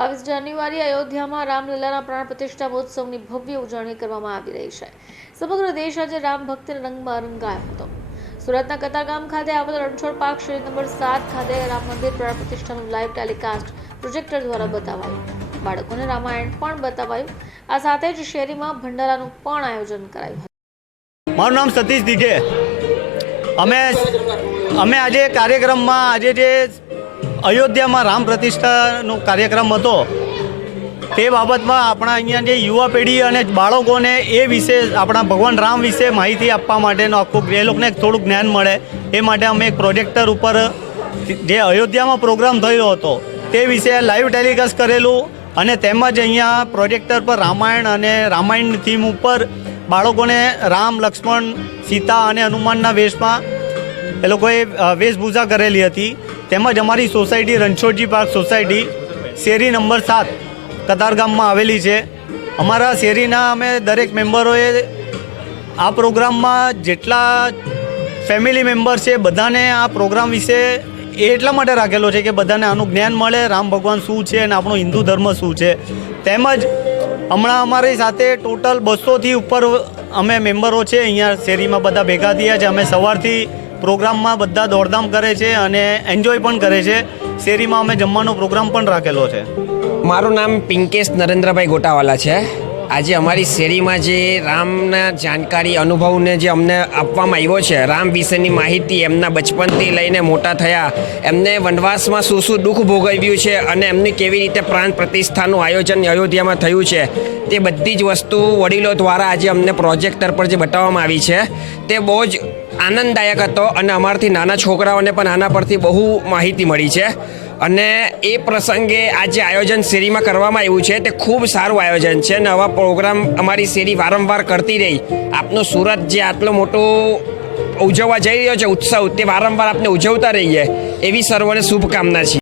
બાવીસ જાન્યુઆરી અયોધ્યામાં રામલલ્લાના પ્રાણ પ્રતિષ્ઠા મહોત્સવની ભવ્ય ઉજવણી કરવામાં આવી રહી છે. સમગ્ર દેશ આજે રામ ભક્તિના રંગમાં રંગાયો હતો. સુરતના કતારગામ ખાતે આવેલ રણછોડ પાર્ક શ્રેણી નંબર સાત ખાતે રામ મંદિર પ્રાણ પ્રતિષ્ઠાનું લાઈવ ટેલિકાસ્ટ પ્રોજેક્ટર દ્વારા બતાવાયું. બાળકોને રામાયણ પણ બતાવાયું. આ સાથે જ શેરીમાં ભંડારાનું પણ આયોજન કરાયું હતું. મારું નામ સતીશ દીઘે. અમે અમે આજે કાર્યક્રમમાં આજે જે અયોધ્યામાં રામ પ્રતિષ્ઠાનો કાર્યક્રમ હતો. તે બાબતમાં આપણા અહીંયા જે યુવા પેઢી અને બાળકોને એ વિશે, આપણા ભગવાન રામ વિશે માહિતી આપવા માટેનો આખું એ લોકોને થોડુંક જ્ઞાન મળે. એ માટે અમે એક પ્રોજેક્ટર ઉપર જે અયોધ્યામાં પ્રોગ્રામ થયો હતો, તે વિશે લાઈવ ટેલિકાસ્ટ કરેલું અને તેમજ અહીંયા પ્રોજેક્ટર પર રામાયણ અને રામાયણ થીમ ઉપર બાળકોને રામ, લક્ષ્મણ, સીતા અને હનુમાનના વેશમાં એ લોકોએ વેશભૂષા કરેલી હતી. તેમજ અમારી સોસાયટી રણછોડજી પાર્ક સોસાયટી, શેરી નંબર સાત કતારગામમાં આવેલી છે. અમારા શેરીના અમે દરેક મેમ્બરોએ આ પ્રોગ્રામમાં જેટલા ફેમિલી મેમ્બર છે, બધાને આ પ્રોગ્રામ વિશે એ એટલા માટે રાખેલો છે કે બધાને આનું જ્ઞાન મળે, રામ ભગવાન શું છે અને આપણો હિન્દુ ધર્મ શું છે. તેમજ હમણાં અમારી સાથે ટોટલ બસોથી ઉપર અમે મેમ્બરો છે, અહીંયા શેરીમાં બધા ભેગા થયા છે. અમે સવારથી પ્રોગ્રામમાં બધા દોડધામ કરે છે અને એન્જોય પણ કરે છે. શેરીમાં અમે જમવાનો પ્રોગ્રામ પણ રાખેલો છે. મારું નામ પિંકેશ નરેન્દ્રભાઈ ગોટાવાલા છે. આજે અમારી શેરીમાં જે રામના જાણકારી, અનુભવને જે અમને આપવામાં આવ્યો છે, રામ વિશેની માહિતી એમના બચપનથી લઈને મોટા થયા, એમને વનવાસમાં શું શું દુઃખ ભોગવ્યું છે અને એમની કેવી રીતે પ્રાણ પ્રતિષ્ઠાનું આયોજન અયોધ્યામાં થયું છે, તે બધી જ વસ્તુ વડીલો દ્વારા આજે અમને પ્રોજેક્ટર પર જે બતાવવામાં આવી છે, તે બહુ જ આનંદદાયક હતો અને અમારાથી નાના છોકરાઓને પણ આના પરથી બહુ માહિતી મળી છે. અને એ પ્રસંગે આ જે આયોજન શેરીમાં કરવામાં આવ્યું છે. તે ખૂબ સારું આયોજન છે અને આવા પ્રોગ્રામ અમારી શેરી વારંવાર કરતી રહી. આપનું સુરત જે આટલો મોટો ઉજવવા જઈ રહ્યો છે, ઉત્સવ, તે વારંવાર આપણે ઉજવતા રહીએ. એવી સર્વને શુભકામના છે.